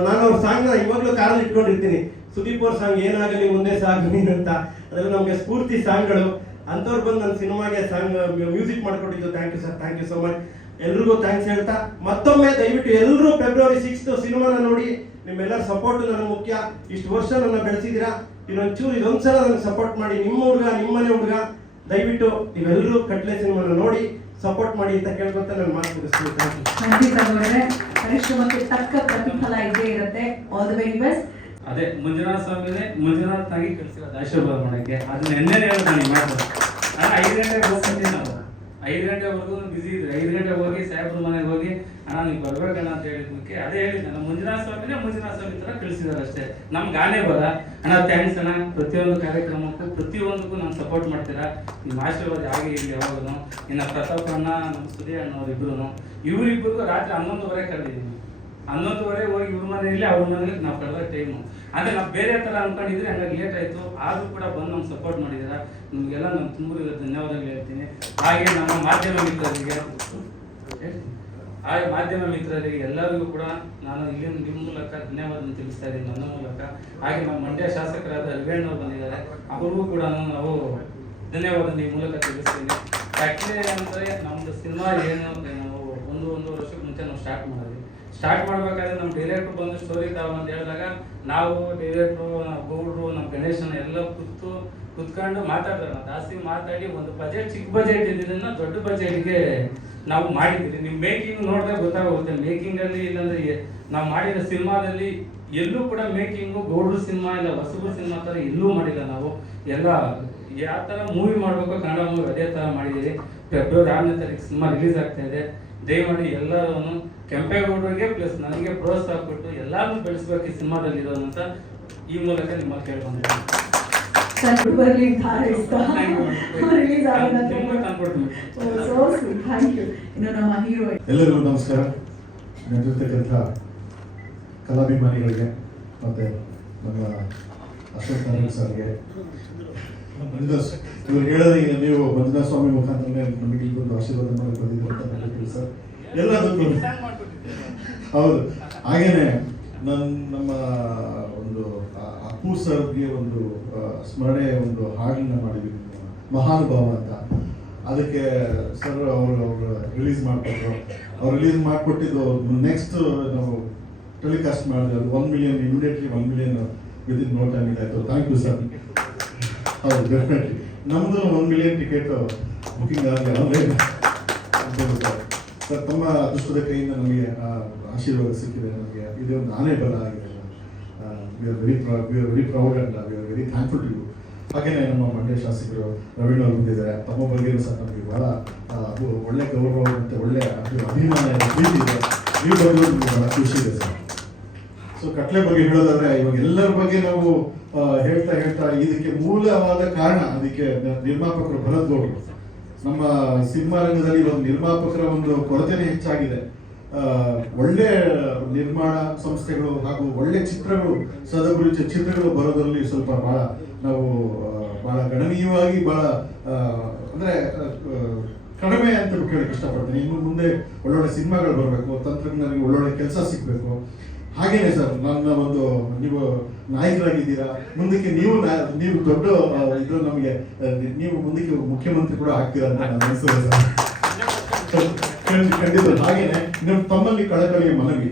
ನಾನು ಅವ್ರ ಸಾಂಗ್ನ ಇವಾಗಲೂ ಕಾರಲ್ಲಿ ಇಟ್ಕೊಂಡಿರ್ತೀನಿ. ಸುದೀಪ್ ಅವ್ರ ಸಾಂಗ್ ಏನಾಗಲಿ ಮುಂದೆ ಸಾಗು ನೀನು ಅಂತ, ಅದೆಲ್ಲ ನಮಗೆ ಸ್ಫೂರ್ತಿ ಸಾಂಗ್ಗಳು. ಅಂಥವ್ರು ಬಂದು ನನ್ನ ಸಿನಿಮಾಗೆ ಸಾಂಗ್ ಮ್ಯೂಸಿಕ್ ಮಾಡ್ಕೊಟ್ಟಿದ್ದು. Thank you sir, thank you so much. ಎಲ್ರಿಗೂ ಥ್ಯಾಂಕ್ಸ್ ಹೇಳ್ತಾ ಮತ್ತೊಮ್ಮೆ ದಯವಿಟ್ಟು ಎಲ್ಲರೂ ಫೆಬ್ರವರಿ 6 ಸಿನಿಮಾನ ನೋಡಿ. ನಿಮ್ಮೆಲ್ಲರ ಸಪೋರ್ಟ್ ನನಗೆ ಮುಖ್ಯ. ಇಷ್ಟು ವರ್ಷ ನನ್ನ ಬೆಳೆಸಿದ್ದೀರಾ, ಇನ್ನೊಂಚೂರು ಇದೊಂದ್ಸಲ ನನಗೆ ಸಪೋರ್ಟ್ ಮಾಡಿ. ನಿಮ್ಮ ಹುಡುಗ, ನಿಮ್ಮನೆ ಹುಡುಗ, ದಯವಿಟ್ಟು ನೀವೆಲ್ಲರೂ ಕಟ್ಲೆ ಸಿನಿಮಾನ ನೋಡಿ ಸಪೋರ್ಟ್ ಮಾಡಿ ಅಂತ ಕೇಳ್ಕೊತ ನಾನು ಮಾತು ಮುಗಿಸ್ತೀನಿ. ಖಂಡಿತ ನೋಡ್ರೆ ಪರಿಶ್ರಮಕ್ಕೆ ತಕ್ಕ ಪ್ರತಿಫಲ ಇದ್ದೇ ಇರುತ್ತೆ. All the very best. ಅದೇ ಮಂಜುನಾಥ ಸ್ವಾಮಿನೇ ಮಂಜುನಾಥ್ ಆಗಿ ಕಳಿಸಿರೋದು ಆಶೀರ್ವಾದ ಮಾಡೋಕ್ಕೆ. ಅದನ್ನ ನೆನ್ನೆ ಹೇಳೋದು ನಾನು ಮಾತು. ನಾನು 5 ಗಂಟೆಗೆ ಹೋಗ್ತೀನಿ. ನಾವು 5 ಗಂಟೆವರೆಗೂ ಬಿಸಿ ಇದ್ರಿ. 5 ಗಂಟೆಗೆ ಹೋಗಿ ಸಾಹೇಬ್ರ ಮನೆಗೆ ಹೋಗಿ ಅಣ್ಣ ನೀವು ಬರ್ಬೇಕಣ್ಣ ಅಂತ ಹೇಳಿದ್ಕೆ ಅದೇ ಹೇಳಿದ್ದೆ. ನಮ್ಮ ಮಂಜುನಾಥ ಸ್ವಾಮಿ ತರ ಕಳಿಸಿದಾರೆ ಅಷ್ಟೇ. ನಮ್ಗೆ ಗಾನೇ ಬರ ಅಣ್ಣ, ಥ್ಯಾಂಕ್ಸ್ ಅಣ್ಣ. ಪ್ರತಿಯೊಂದು ಕಾರ್ಯಕ್ರಮಕ್ಕೂ ಪ್ರತಿಯೊಂದಕ್ಕೂ ನಾನು ಸಪೋರ್ಟ್ ಮಾಡ್ತೀರಾ. ನಿಮ್ಮ ಆಶೀರ್ವಾದ ಹಾಗೆ ಇರಲಿ ಯಾವಾಗಲೂ. ಇನ್ನು ಪ್ರತಾಪ್ ಅಣ್ಣ, ನಮ್ಮ ಸುದಿ ಅಣ್ಣವ್ರು ಇವರಿಬ್ಬರಿಗೂ ರಾತ್ರಿ 11:30 ಕರೆದಿದ್ದೀನಿ. 11:30 ಹೋಗಿ ಇವ್ರ ಮನೆಯಲ್ಲಿ ಅವ್ರ ಮನೇಲಿ ನಾವು ಕಳೆದ ಟೈಮು. ಅಂದರೆ ನಾವು ಬೇರೆ ಥರ ಅನ್ಕೊಂಡಿದ್ರೆ ಹಂಗಾಗಿ ಲೇಟ್ ಆಯಿತು. ಆದರೂ ಕೂಡ ಬಂದು ನಮ್ಗೆ ಸಪೋರ್ಟ್ ಮಾಡಿದ್ದೀರಾ. ನಿಮಗೆಲ್ಲ ನಾನು ತುಂಬ ಧನ್ಯವಾದಗಳು ಹೇಳ್ತೀನಿ. ಹಾಗೆ ನಮ್ಮ ಮಾಧ್ಯಮ ಮಿತ್ರರಿಗೆ ಎಲ್ಲರಿಗೂ ಕೂಡ ನಾನು ಇಲ್ಲಿ ನಿಮ್ಮ ಮೂಲಕ ಧನ್ಯವಾದ ತಿಳಿಸ್ತಾ ಇದ್ದೀನಿ, ನನ್ನ ಮೂಲಕ. ಹಾಗೆ ನಮ್ಮ ಮಂಡ್ಯ ಶಾಸಕರಾದ ರವಿಯಣ್ಣವ್ರು ಬಂದಿದ್ದಾರೆ, ಅವ್ರಿಗೂ ಕೂಡ ನಾವು ಧನ್ಯವಾದ ಈ ಮೂಲಕ ತಿಳಿಸ್ತೀನಿ. ಯಾಕೆ ಅಂದರೆ ನಮ್ಮದು ಸಿನಿಮಾ ಏನು ನಾವು ಒಂದೂವರೆ ವರ್ಷಕ್ಕೆ ಮುಂಚೆ ನಾವು ಸ್ಟಾರ್ಟ್ ಮಾಡಬೇಕಾದ್ರೆ ನಮ್ಮ ಡೈರೆಕ್ಟ್ರು ಬಂದು ಸ್ಟೋರಿ ತಗೊಂಡು ಹೇಳಿದಾಗ ನಾವು ಡೈರೆಕ್ಟ್ರು, ಗೌಡ್ರು, ನಮ್ಮ ಗಣೇಶನ ಎಲ್ಲ ಕುತ್ಕೊಂಡು ಮಾತಾಡಿದ್ರೆ ಜಾಸ್ತಿ ಮಾತಾಡಿ ಒಂದು ಬಜೆಟ್, ಚಿಕ್ಕ ಬಜೆಟ್ ಇದ್ದಿದ್ದನ್ನ ದೊಡ್ಡ ಬಜೆಟ್ಗೆ ನಾವು ಮಾಡಿದ್ದೀವಿ. ನಿಮ್ಮ ಮೇಕಿಂಗ್ ನೋಡಿದ್ರೆ ಗೊತ್ತಾಗುತ್ತೆ. ಮೇಕಿಂಗಲ್ಲಿ ಇಲ್ಲಾಂದ್ರೆ ನಾವು ಮಾಡಿದ ಸಿನಿಮಾದಲ್ಲಿ ಎಲ್ಲೂ ಕೂಡ ಮೇಕಿಂಗು ಗೌಡ್ರು ಸಿನಿಮಾ ಇಲ್ಲ ಹೊಸಬ್ರು ಸಿನಿಮಾ ಥರ ಎಲ್ಲೂ ಮಾಡಿಲ್ಲ. ನಾವು ಎಲ್ಲ ಯಾವ ಥರ ಮೂವಿ ಮಾಡಬೇಕು ಕನ್ನಡ ಮೂವಿ ಅದೇ ಥರ ಮಾಡಿದ್ದೀವಿ. ಫೆಬ್ರವರಿ 6ನೇ ತಾರೀಕು ಸಿನಿಮಾ ರಿಲೀಸ್ ಆಗ್ತಾ ಇದೆ. ದಯಮಾಡಿ ಎಲ್ಲರೂ ಕೆಂಪೇಗೌಡರಿಗೆ ಪ್ಲಸ್ ನನಗೆ ಪ್ರೋತ್ಸಾಹ ಕೊಟ್ಟು ಎಲ್ಲರೂ ಬೆಳೆಸ್ಬೇಕು ಈ ಸಿನಿಮಾದಲ್ಲಿ ಇರೋದು ಅಂತ ಈ ಮೂಲಕ ನಿಮ್ಮಲ್ಲಿ ಕೇಳ್ಕೊಂಡಿದ್ದೀನಿ. ಎಲ್ಲರಿಗೂ ನಮಸ್ಕಾರ. ನೆನಪಿರ್ತಕ್ಕಂಥ ಕಲಾಭಿಮಾನಿಗಳಿಗೆ ಮತ್ತೆ ನಮ್ಮ ಅಶೋಕ್ ನಾರಾಯಣ್ ಸರ್ಗೆ, ಇವರು ಹೇಳೋದೀಗ ನೀವು ಮಂಜುನಾಥ ಸ್ವಾಮಿ ಮುಖಾಂತರ ನಮಗೆ ಒಂದು ಆಶೀರ್ವಾದ ಮಾಡಿ ಬಂದಿದ್ರು ಅಂತ ನನಗೆ ಸರ್. ಎಲ್ಲದಕ್ಕೂ ಹೌದು. ಹಾಗೇನೆ ನಮ್ಮ ಒಂದು ಅಪ್ಪು ಸರ್ಗೆ ಒಂದು ಸ್ಮರಣೆ ಒಂದು ಹಾಡನ್ನ ಮಾಡಿದ್ವಿ, ಮಹಾನುಭಾವ ಅಂತ. ಅದಕ್ಕೆ ಸರ್ ಅವರು ರಿಲೀಸ್ ಮಾಡಿಕೊಟ್ರು. ಅವ್ರು ರಿಲೀಸ್ ಮಾಡಿಕೊಟ್ಟಿದ್ದು ನೆಕ್ಸ್ಟ್ ನಾವು ಟೆಲಿಕಾಸ್ಟ್ ಮಾಡಿದ್ವಿ. ಅದು 1 million immediately 1 million within no time ಇದಾಯಿತು. Thank you sir. ಹೌದು, ಡೆಫಿನೆಟ್ಲಿ ನಮ್ಮದು 1 ಮಿಲಿಯನ್ ಟಿಕೆಟ್ ಬುಕಿಂಗ್ ಆಗಲಿ ಆನ್ಲೈನ್ ಸರ್. ತಮ್ಮ ಅದೃಷ್ಟದ ಕೈಯಿಂದ ನಮಗೆ ಆಶೀರ್ವಾದ ಸಿಕ್ಕಿದೆ. ನಮಗೆ ಇದು ಒಂದು ಆನೆ ಬಲ ಆಗಿದೆ. We are very proud and we are very thankful to you. ಹಾಗೆಯೇ ನಮ್ಮ ಮಂಡ್ಯ ಶಾಸಕರು ರವೀಣ್ ಅವರು ಬಂದಿದ್ದಾರೆ. ತಮ್ಮ ಬಗ್ಗೆಯೂ ಸಹ ನಮಗೆ ಬಹಳ ಒಳ್ಳೆ ಗೌರವ ಮತ್ತು ಒಳ್ಳೆ ಅಭಿಮಾನ ಪ್ರೀತಿ ಇದೆ. ಈ ಬಗ್ಗೆ ನಮಗೆ ಬಹಳ ಖುಷಿ ಇದೆ ಸರ್. ಸೊ ಕಟ್ಲೆ ಬಗ್ಗೆ ಹೇಳೋದಾದ್ರೆ ಇವಾಗ ಎಲ್ಲರ ಬಗ್ಗೆ ನಾವು ಹೇಳ್ತಾ ಇದಕ್ಕೆ ಮೂಲವಾದ ಕಾರಣ ಅದಕ್ಕೆ ನಿರ್ಮಾಪಕರು ಭರತ್ ಗೌಡ್ರು. ನಮ್ಮ ಸಿನಿಮಾ ರಂಗದಲ್ಲಿ ಒಂದು ನಿರ್ಮಾಪಕರ ಒಂದು ಕೊರತೆನೇ ಹೆಚ್ಚಾಗಿದೆ. ಒಳ್ಳೆ ನಿರ್ಮಾಣ ಸಂಸ್ಥೆಗಳು ಹಾಗೂ ಒಳ್ಳೆ ಚಿತ್ರಗಳು, ಸದಭಿರುಚಿ ಚಿತ್ರಗಳು ಬರೋದ್ರಲ್ಲಿ ಸ್ವಲ್ಪ ನಾವು ಬಹಳ ಗಣನೀಯವಾಗಿ ಬಹಳ ಅಂದ್ರೆ ಕಡಿಮೆ ಅಂತ ಕೇಳಕ್ಕೆ ಇಷ್ಟಪಡ್ತೀನಿ. ಇನ್ನು ಮುಂದೆ ಒಳ್ಳೊಳ್ಳೆ ಸಿನಿಮಾಗಳು ಬರಬೇಕು, ತಂತ್ರಜ್ಞರಿಗೆ ಒಳ್ಳೊಳ್ಳೆ ಕೆಲಸ ಸಿಗಬೇಕು. ಹಾಗೇನೆ ಸರ್, ನನ್ನ ಒಂದು ನೀವು ನಾಯಕರಾಗಿದ್ದೀರಾ, ಮುಂದಕ್ಕೆ ನೀವು ದೊಡ್ಡ ಇದು ನಮಗೆ ನೀವು ಮುಂದಕ್ಕೆ ಮುಖ್ಯಮಂತ್ರಿ ಕೂಡ ಆಗ್ತೀರಾ ಅಂತ ನಾನು ಅನಿಸ್ತದೆ ಸರ್. ಖಂಡಿತ. ಹಾಗೇನೆ ತಮ್ಮಲ್ಲಿ ಕಳಕಳಿಯ ಮನವಿ,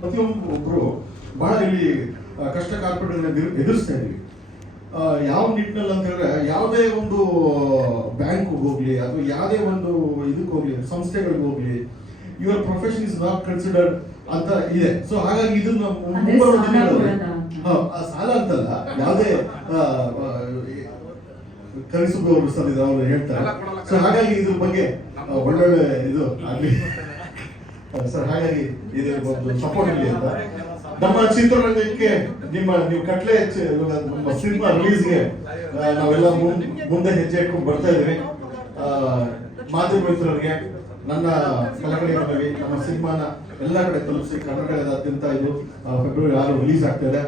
ಪ್ರತಿಯೊಬ್ಬರು ಬಹಳ ಇಲ್ಲಿ ಕಷ್ಟ ಕಾರ್ಪೊರೇಟ್ಗಳನ್ನ ಎದುರಿಸ್ತಾ ಇದ್ದೀವಿ. ಯಾವ ನಿಟ್ಟಿನಲ್ಲಿ ಅಂತ ಹೇಳಿದ್ರೆ, ಯಾವುದೇ ಒಂದು ಬ್ಯಾಂಕ್ ಹೋಗ್ಲಿ ಅಥವಾ ಯಾವುದೇ ಒಂದು ಇದಕ್ಕೆ ಹೋಗ್ಲಿ, ಸಂಸ್ಥೆಗಳಿಗೆ ಹೋಗ್ಲಿ, your profession is not considered ಅಂತ ಇದೆ. ಸೊ ಹಾಗಾಗಿ ಇದನ್ನ ಸಾಲ ಅಂತಲ್ಲ, ಯಾವುದೇ ಕಲಿಸುವವರು ಸರ್ ಅವರು ಹೇಳ್ತಾರೆ. ಸೊ ಹಾಗಾಗಿ ಇದ್ರ ಬಗ್ಗೆ ಒಳ್ಳೊಳ್ಳೆ ಇದು ಆಗಲಿ ಸರ್. ಹಾಗಾಗಿ ಇದು ಒಂದು ಸಪೋರ್ಟ್ ಇರಲಿ ಅಂತ ನಮ್ಮ ಚಿತ್ರರಂಗಕ್ಕೆ ನೀವು ಕಟ್ಲೆ ನಮ್ಮ ಸಿನಿಮಾ ರಿಲೀಸ್ಗೆ ನಾವೆಲ್ಲ ಮುಂದೆ ಹೆಜ್ಜೆ ಇಟ್ಕೊಂಡು ಬರ್ತಾ ಇದ್ವಿ. ಮಾಧ್ಯಮ ಮಿತ್ರರಿಗೆ ನನ್ನ ಕಳಕಳಿ ಮನವಿ, ನಮ್ಮ ಸಿನಿಮಾನ ಎಲ್ಲ ಕಡೆ ತಲುಪಿಸಿ ಕನ್ನಡದಾದ್ಯಂತ ಇದು ಫೆಬ್ರವರಿ 6 ರಿಲೀಸ್ ಆಗ್ತಾ ಇದೆ.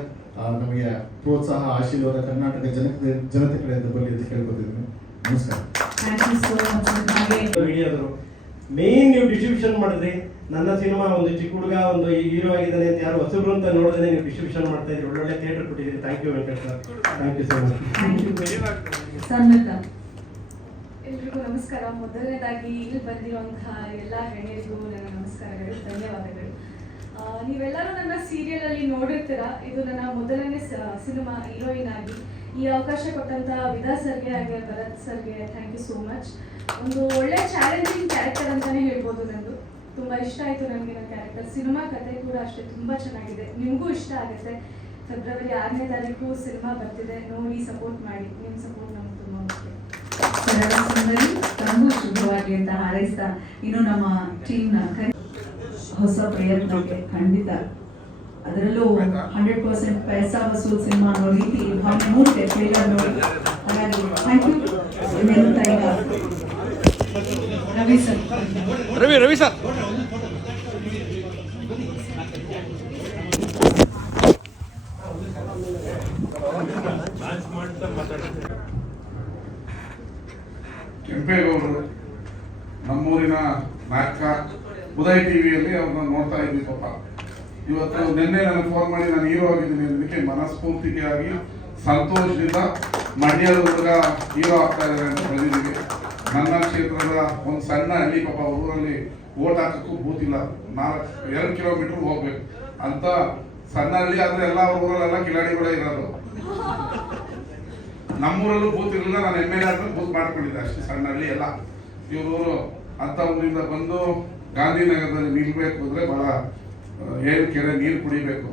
ನಮಗೆ ಪ್ರೋತ್ಸಾಹ, ಆಶೀರ್ವಾದ ಕರ್ನಾಟಕ ಜನತೆ ಕಡೆಯಿಂದ ಬರಲಿ ಅಂತ ಕೇಳ್ಕೊತಿದ್ದೀನಿ. ನಮಸ್ಕಾರ. ಮೇನ್ ನೀವು ಡಿಸ್ಟ್ರಿಬ್ಯೂಷನ್ ಮಾಡಿದ್ರಿ. ನನ್ನ ಸಿನಿಮಾ ಒಂದು ಚಿಕ್ಕ ಹುಡುಗ ಒಂದು ಹೀರೋ ಆಗಿದ್ದಾನೆ ಅಂತ ಯಾರು ಹೊಸಬ್ರು ಅಂತ ನೋಡಿದ್ರೆ ನೀವು ಡಿಸ್ಟ್ರಿಬ್ಯೂಷನ್ ಮಾಡ್ತಾ ಇದ್ರಿ, ಒಳ್ಳೊಳ್ಳೆ ಥಿಯೇಟರ್ ಕೊಟ್ಟಿದ್ದೀರಿ. Thank you Venkatesh sir, thank you so much. ಎಲ್ರಿಗೂ ನಮಸ್ಕಾರ. ಮೊದಲನೇದಾಗಿ ಇಲ್ಲಿ ಬಂದಿರುವಂತಹ ಎಲ್ಲ ಗಣ್ಯರಿಗೂ ನನ್ನ ನಮಸ್ಕಾರಗಳು, ಧನ್ಯವಾದಗಳು. ನೀವೆಲ್ಲರೂ ನನ್ನ ಸೀರಿಯಲ್ ಅಲ್ಲಿ ನೋಡಿರ್ತೀರ. ಇದು ನನ್ನ ಮೊದಲನೇ ಸಿನಿಮಾ ಹೀರೋಯಿನ್ ಆಗಿ. ಈ ಅವಕಾಶ ಕೊಟ್ಟಂತ ವಿದಾ ಸರ್ಗೆ ಹಾಗೆ ಭರತ್ ಸರ್ಗೆ ಥ್ಯಾಂಕ್ ಯು ಸೋ ಮಚ್. ಒಂದು ಒಳ್ಳೆ ಚಾಲೆಂಜಿಂಗ್ ಕ್ಯಾರೆಕ್ಟರ್ ಅಂತಾನೆ ಹೇಳ್ಬೋದು. ನಂದು ತುಂಬಾ ಇಷ್ಟ ಆಯ್ತು ನನಗೆ ನನ್ನ ಕ್ಯಾರೆಕ್ಟರ್. ಸಿನಿಮಾ ಕತೆ ಕೂಡ ಅಷ್ಟೇ ತುಂಬಾ ಚೆನ್ನಾಗಿದೆ, ನಿಮಗೂ ಇಷ್ಟ ಆಗುತ್ತೆ. ಫೆಬ್ರವರಿ 6ನೇ ತಾರೀಕು ಸಿನಿಮಾ ಬರ್ತಿದೆ, ನೋಡಿ ಸಪೋರ್ಟ್ ಮಾಡಿ. ನಿಮ್ಮ ಸಪೋರ್ಟ್ ನಮ್ಗೆ ತುಂಬಾ ಮುಖ್ಯ. ತುಂಬಾ ಶುಭವಾಗಿ ಅಂತ ಹಾರೈಸ್ತಾ, ಇನ್ನು ನಮ್ಮ ಟೀಮ್ನ ಹೊಸ ಪ್ರಯತ್ನಕ್ಕೆ ಖಂಡಿತ, ಅದರಲ್ಲೂ 100% ಪೈಸಾ ವಸೂಲ್ ಸಿನಿಮಾ ಅನ್ನೋ ರೀತಿ ಮೂಡಿದೆ ಟ್ರೇಲರ್ ನೋಡಿ. ಹಾಗಾಗಿ ಥ್ಯಾಂಕ್ ಯು. ರವಿ ಸರ್ ಕೆಂಪೇಗೌಡರು ನಮ್ಮೂರಿನ ನಾಯಕ. ಉದಯ್ ಟಿವಿಯಲ್ಲಿ ಅವ್ರನ್ನ ನೋಡ್ತಾ ಇದ್ವಿ ಪಾಪ. ಇವತ್ತು ನಿನ್ನೆ ನನಗೆ ಫೋನ್ ಮಾಡಿ ನಾನು ಹೀರೋ ಆಗಿದ್ದೀನಿ ಅನ್ನೋದಕ್ಕೆ ಮನಸ್ಫೂರ್ತಿಯಾಗಿ ಸಂತೋಷದಿಂದ ಮಂಡ್ಯದ ಹುಡುಗ ಹೀರೋ ಆಗ್ತಾ ಇದ್ದಾರೆ ಅಂತ ಬಂದಿದ್ದೀವಿ. ನನ್ನ ಕ್ಷೇತ್ರದ ಒಂದು ಸಣ್ಣ ಹಳ್ಳಿ ಪಾಪ, ಊರಲ್ಲಿ ಓಟ್ ಹಾಕಕ್ಕೂ ಬೂತ್ ಇಲ್ಲ, 2 ಕಿಲೋಮೀಟರ್ ಹೋಗ್ಬೇಕು ಅಂತ ಸಣ್ಣ ಹಳ್ಳಿ. ಆದ್ರೆ ಎಲ್ಲ ಅವ್ರ ಊರಲ್ಲೆಲ್ಲ ಕಿಲಾಡಿಗಳೇ ಇರೋದು. ನಮ್ಮೂರಲ್ಲೂ ಬೂತ್ ಇರಲಿಲ್ಲ, ನಾನು MLA ಆದ್ಮೇಲೆ ಬೂತ್ ಮಾಡ್ಕೊಂಡಿದ್ದೆ, ಅಷ್ಟೇ ಸಣ್ಣ ಹಳ್ಳಿ ಎಲ್ಲ. ಇವರು ಅಂತ ಊರಿಂದ ಬಂದು ಗಾಂಧಿನಗರದಲ್ಲಿ ನಿಲ್ಬೇಕು ಅಂದ್ರೆ ಬಹಳ 7 ಕೆರೆ ನೀರು ಕುಡಿಬೇಕು.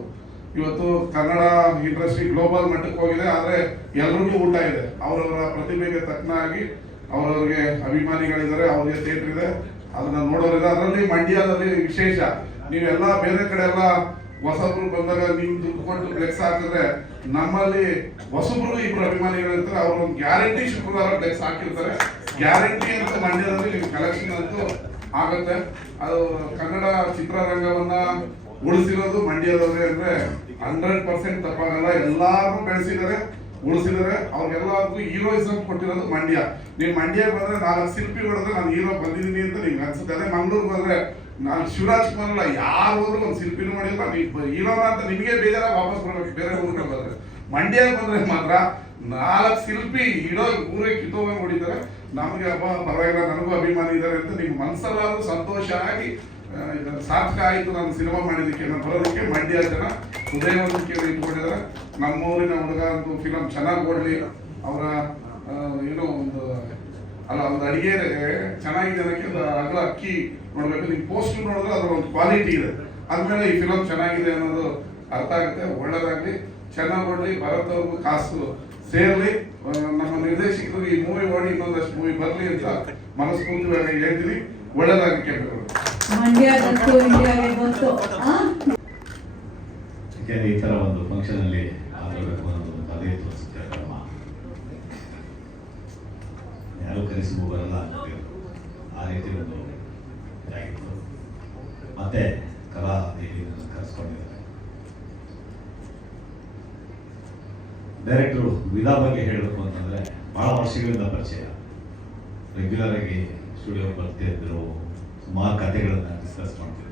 ಇವತ್ತು ಕನ್ನಡ ಇಂಡಸ್ಟ್ರಿ ಗ್ಲೋಬಲ್ ಮಟ್ಟಕ್ಕೆ ಹೋಗಿದೆ, ಆದ್ರೆ ಎಲ್ರಿಗೂ ಊಟ ಇದೆ. ಅವರವರ ಪ್ರತಿಭೆಗೆ ತಕ್ಕನಾಗಿ ಅವರವ್ರಿಗೆ ಅಭಿಮಾನಿಗಳಿದ್ದಾರೆ, ಅವ್ರಿಗೆ ಥಿಯೇಟರ್ ಇದೆ, ಅದನ್ನ ನೋಡೋರಿದೆ. ಅದರಲ್ಲಿ ಮಂಡ್ಯದಲ್ಲಿ ವಿಶೇಷ. ನೀವೆಲ್ಲ ಬೇರೆ ಕಡೆ ಎಲ್ಲ ಹೊಸಬ್ರು ಬಂದಾಗ ನೀವು ದುಡ್ಡು ಕೊಟ್ಟು ಫ್ಲೆಕ್ಸ್ ಹಾಕಿದ್ರೆ, ನಮ್ಮಲ್ಲಿ ಹೊಸಬ್ರು 2 ಅಭಿಮಾನಿಗಳಿರ್ತಾರೆ. ಅವ್ರು ಒಂದು ಗ್ಯಾರಂಟಿ ಶುಕ್ರವಾರ ಫ್ಲೆಕ್ಸ್ ಹಾಕಿರ್ತಾರೆ. ಗ್ಯಾರಂಟಿ ಅಂತ ಮಂಡ್ಯದಲ್ಲಿ ನಿಮ್ಗೆ ಕಲೆಕ್ಷನ್ ಅಂತೂ ಆಗುತ್ತೆ. ಅದು ಕನ್ನಡ ಚಿತ್ರರಂಗವನ್ನ ಉಳಿಸಿರೋದು ಮಂಡ್ಯದವ್ರೆ ಅಂದ್ರೆ 100% ತಪ್ಪಾಗಲ್ಲ. ಎಲ್ಲಾರು ಬೆಳೆಸಿದ್ದಾರೆ, ಉಳಿಸಿದ್ದಾರೆ. ಅವ್ರಿಗೆಲ್ಲರಿಗೂ ಹೀರೋಯಿಸಮ್ ಕೊಟ್ಟಿರೋದು ಮಂಡ್ಯ. ನೀವು ಮಂಡ್ಯ ಬಂದ್ರೆ 4 ಶಿಲ್ಪಿ ಹೊಡೆದ್ರೆ ನಾನು ಹೀರೋ ಬಂದಿದ್ದೀನಿ ಅಂತ ನಿಮ್ಗೆ ಅನ್ಸುತ್ತೆ. ಅದೇ ಮಂಗಳೂರು ಬಂದ್ರೆ ನಾನು ಶಿವರಾಜ್ ಕುಮಾರ್ ಅಲ್ಲ, ಯಾರು ಹೋದ್ರು ಒಂದು ಶಿಲ್ಪಿನೂ ಮಾಡಿಲ್ಲ, ನೀವು ಹೀರೋನ ಅಂತ ನಿಮಗೆ ಬೇಜಾರ ವಾಪಸ್ ಬರ್ಬೇಕು ಬೇರೆ ಊರಿಗೆ ಬಂದ್ರೆ. ಮಂಡ್ಯ ಬಂದ್ರೆ ಮಾತ್ರ 4 ಶಿಲ್ಪಿ ಇಡೋ ಊರೇ ಕಿತ್ತೋಗಂಗೆ ಹೊಡಿತಾರೆ. ನಮಗೆ ಹಬ್ಬ ಪರವಾಗಿಲ್ಲ, ನನಗೂ ಅಭಿಮಾನಿ ಇದ್ದಾರೆ ಅಂತ ನಿಮ್ಮ ಮನಸ್ಸಲ್ಲಾದ್ರೂ ಸಂತೋಷ ಆಗಿ ಸಾರ್ಥಕ ಆಯಿತು ನಾನು ಸಿನಿಮಾ ಮಾಡಿದ್ದಕ್ಕೆ. ನಾನು ಬರೋದಕ್ಕೆ ಮಂಡ್ಯ ಜನ ಹೃದಯವಂತಿಕೆ ಇಟ್ಕೊಂಡಿದ್ದಾರೆ. ನಮ್ಮೂರಿನ ಹುಡುಗ ಅಂತೂ ಫಿಲಮ್ ಚೆನ್ನಾಗಿ ಓಡಲಿ. ಅವರ ಏನೋ ಒಂದು ಅಡಿಗೆ ಚೆನ್ನಾಗಿದೆ ಅನ್ನೋಕ್ಕೆ ಅಗಲ ಅಕ್ಕಿ ನೋಡ್ಬೇಕು. ನೀವು ಪೋಸ್ಟ್ ನೋಡಿದ್ರೆ ಅದ್ರ ಒಂದು ಕ್ವಾಲಿಟಿ ಇದೆ, ಆದ್ಮೇಲೆ ಈ ಫಿಲಮ್ ಚೆನ್ನಾಗಿದೆ ಅನ್ನೋದು ಅರ್ಥ ಆಗುತ್ತೆ. ಒಳ್ಳೇದಾಗ್ಲಿ, ಚೆನ್ನಾಗಿ ಓಡಲಿ, ಭರತ್ ಅವ್ರಿಗೂ ಕಾಸು ಸೇರ್ಲಿ. ನಮ್ಮ ನಿರ್ದೇಶಕರು ಈ ಮೂವಿ ಓಡಿ ಇನ್ನೊಂದಷ್ಟು ಮೂವಿ ಬರಲಿ ಅಂತ ಮನಸ್ಫೂರ್ತಿಯಾಗಿ ಹೇಳ್ತೀನಿ. ಒಳ್ಳೇದಾಗಿ ಕೇಳಬೇಕು. ಯಾಕೆಂದ್ರೆ ಈ ತರ ಒಂದು ಫಂಕ್ಷನ್ ಅಲ್ಲಿ ಆಗಬೇಕು ಅನ್ನೋದು ಅದೇ ತೋರಿಸುತ್ತೆ. ಯಾರು ಕರೆಸಿ ಬರಲ್ಲ ಆ ರೀತಿ ಒಂದು ಇದಾಗಿತ್ತು. ಮತ್ತೆ ಕಲಾ ದೇವಿಯನ್ನು ಕರೆಸ್ಕೊಂಡಿದ್ದಾರೆ. ಡೈರೆಕ್ಟರು ವಿಧಾ ಬಗ್ಗೆ ಹೇಳಬೇಕು ಅಂತಂದ್ರೆ ಬಹಳ ವರ್ಷಗಳಿಂದ ಪರಿಚಯ. ರೆಗ್ಯುಲರ್ ಆಗಿ ಸ್ಟುಡಿಯೋ ಬರ್ತಿದ್ರು, ಸುಮಾರು ಕಥೆಗಳನ್ನ ಡಿಸ್ಕಸ್ ಮಾಡ್ತಿದ್ರು.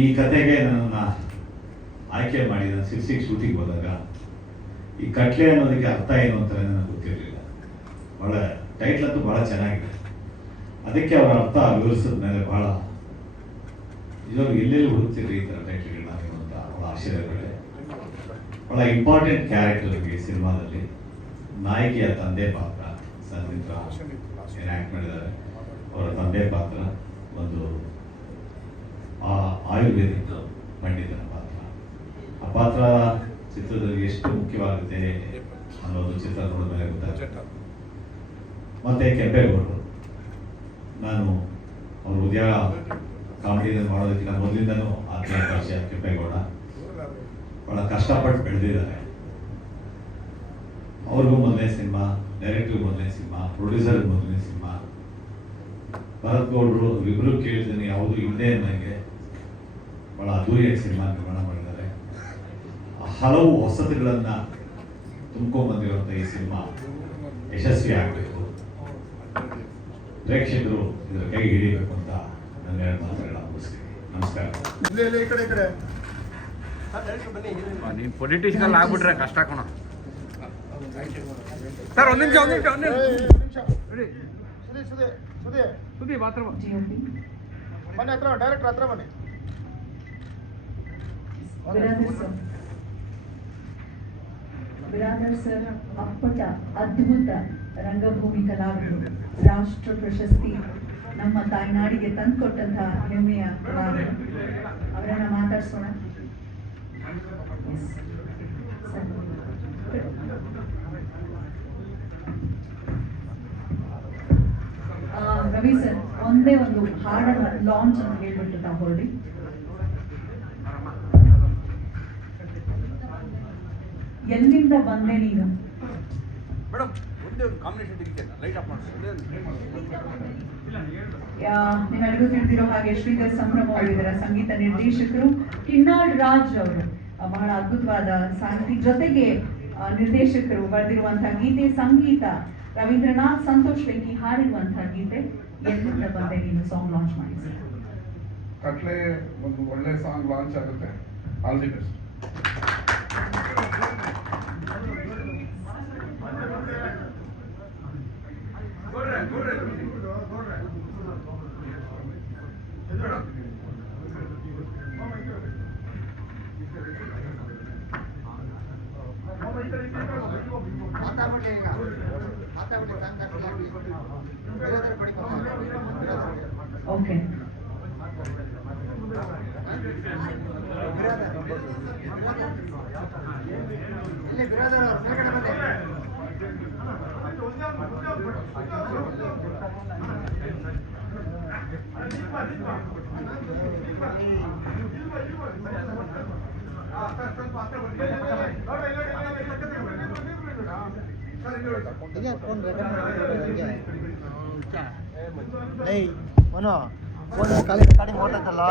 ಈ ಕತೆಗೆ ನನ್ನನ್ನು ಆಯ್ಕೆ ಮಾಡಿ ನಾನು ಸಿರ್ಸಿಗೆ ಶೂಟಿಂಗ್ ಹೋದಾಗ ಈ ಕಟ್ಲೆ ಅನ್ನೋದಕ್ಕೆ ಅರ್ಥ ಏನು ಅಂತ ನನಗೆ ಗೊತ್ತಿರಲಿಲ್ಲ. ಬಹಳ ಟೈಟ್ಲ್ ಅಂತೂ ಬಹಳ ಚೆನ್ನಾಗಿದೆ. ಅದಕ್ಕೆ ಅವರ ಅರ್ಥ ವಿವರಿಸಿದ ಮೇಲೆ ಬಹಳ ನಿಜವಾಗ್ಲೂ ಎಲ್ಲೆಲ್ಲಿ ಹುಡುಕ್ತಿರ್ರಿ ಈ ಥರ ಟೈಟ್ಲ್ಗಳನ್ನ ಆಶೀರ್ವಾದಗಳೇ. ಬಹಳ ಇಂಪಾರ್ಟೆಂಟ್ ಕ್ಯಾರೆಕ್ಟರ್ ಈ ಸಿನಿಮಾದಲ್ಲಿ ನಾಯಕಿಯ ತಂದೆ ಪಾತ್ರ ಸಂಗೀತ ಏನು ಆ್ಯಕ್ಟ್ ಮಾಡಿದ್ದಾರೆ. ಅವರ ತಂದೆ ಪಾತ್ರ ಒಂದು ಆಯುರ್ವೇದಿಕ್ ಪಂಡಿತನ ಪಾತ್ರ. ಆ ಪಾತ್ರ ಚಿತ್ರದಲ್ಲಿ ಎಷ್ಟು ಮುಖ್ಯವಾಗುತ್ತೆ ಅನ್ನೋದು ಚಿತ್ರ ನೋಡಿದ ಮೇಲೆ ಗೊತ್ತಾಗುತ್ತೆ. ಮತ್ತೆ ಕೆಂಪೇಗೌಡರು, ನಾನು ಅವರು ಉದ್ಯೋಗ ಕಾಮಿಡಿಯಲ್ಲಿ ಮಾಡೋದಕ್ಕಿಂತ ಮೊದಲಿಂದನೂ ಆತ್ಮೀಯ ಪರಿಚಯ. ಕೆಂಪೇಗೌಡ ಬಹಳ ಕಷ್ಟಪಟ್ಟು ಬೆಳೆದಿದ್ದಾರೆ. ಅವ್ರಿಗೂ ಮೊದಲನೇ ಸಿನಿಮಾ, ಡೈರೆಕ್ಟರ್ಗೂ ಮೊದಲನೇ ಸಿನಿಮಾ, ಪ್ರೊಡ್ಯೂಸರ್ಗೆ ಮೊದಲನೇ ಸಿನಿಮಾ. ಭರತ್ ಗೌಡರು ಇಬ್ಬರು ಕೇಳಿದ್ದೀನಿ, ಯಾವುದು ಇಲ್ಲದೆ ನನಗೆ ಬಹಳ ಅದ್ದೂರಿಯಾಗಿ ಸಿನಿಮಾ ನಿರ್ಮಾಣ ಮಾಡಿದ್ದಾರೆ. ಹಲವು ಹೊಸತುಗಳನ್ನು ತುಂಬ್ಕೊಂಡ್ಬಂದಿರುವಂಥ ಈ ಸಿನಿಮಾ ಯಶಸ್ವಿ ಆಗಬೇಕು, ಪ್ರೇಕ್ಷಕರು ಇದರ ಕೈ ಹಿಡಿಬೇಕು ಅಂತ ನನ್ನ ಎರಡು ಮಾತುಗಳನ್ನ ಮುಗಿಸ್ತೀನಿ. ನಮಸ್ಕಾರ. ಈ ಕಡೆ ಈ ಕಡೆ ನೀನು ಪೊಲಿಟಿಷಿಯನ್ ಆಗ್ಬಿಟ್ರೆ ಕಷ್ಟ ಕಣ ಸರ್. ಒಂದು ನಿಮಿಷ ಸುದ್ದಿ ಮಾತ್ರ ಬನ್ನಿ, ಹತ್ರ ಡೈರೆಕ್ಟರ್ ಹತ್ರ ಬನ್ನಿ. ಬಿರಾದರ್ ಸರ್ ಅಪ್ಪಟ ಅದ್ಭುತ ರಂಗಭೂಮಿ ಕಲಾವಿದರು, ರಾಷ್ಟ್ರ ಪ್ರಶಸ್ತಿ ನಮ್ಮ ತಾಯ್ನಾಡಿಗೆ ತಂದುಕೊಟ್ಟಂತಹ ಹೆಮ್ಮೆಯ ಕಲಾವಿದರು. ಅವರನ್ನ ಮಾತಾಡ್ಸೋಣ. ರವಿ ಸರ್, ಒಂದೇ ಒಂದು ಹಾಡನ್ನ ಲಾಂಚ್ ಅಂತ ಹೇಳ್ಬಿಟ್ಟು ನಾವು ಹೊರಡಿ. ಎಲ್ಲಿಂದ ಬಂದೆ ನೀನು? ನಿಮ್ಮೆಲ್ಲರಿಗೂ ತಿಳಿದಿರೋ ಹಾಗೆ ಶ್ರೀಧರ್ ಸಂಭ್ರಮ ಅವರಿದ್ದರ ಸಂಗೀತ ನಿರ್ದೇಶಕರು. ಕಿನ್ನಾಳ್ ರಾಜ್ ಅವರು ಬಹಳ ಅದ್ಭುತವಾದ ಸಾಹಿತಿ, ಜೊತೆಗೆ ನಿರ್ದೇಶಕರು ಬರೆದಿರುವಂತಹ ಗೀತೆ, ಸಂಗೀತ ರವೀಂದ್ರನಾಥ್ ಸಂತೋಷ್ ವೆಂಕಿ ಹಾಡಿರುವಂತಹ ಗೀತೆ ಎಲ್ಲಿಂದ ಬಂದೆ ನೀನು ಸಾಂಗ್ ಲಾಂಚ್ ಮಾಡಿ. ಕಟ್ಲೆ ಒಂದು ಒಳ್ಳೆ ಸಾಂಗ್ ಲಾಂಚ್ ಆಗುತ್ತೆ. All the best. ಓಕೆ, ಮನೋ ಫೋನ್ ಖಾಲಿ ರೆಕಾರ್ಡಿಂಗ್ ಮಾಡ್ತೈತಲ್ಲ.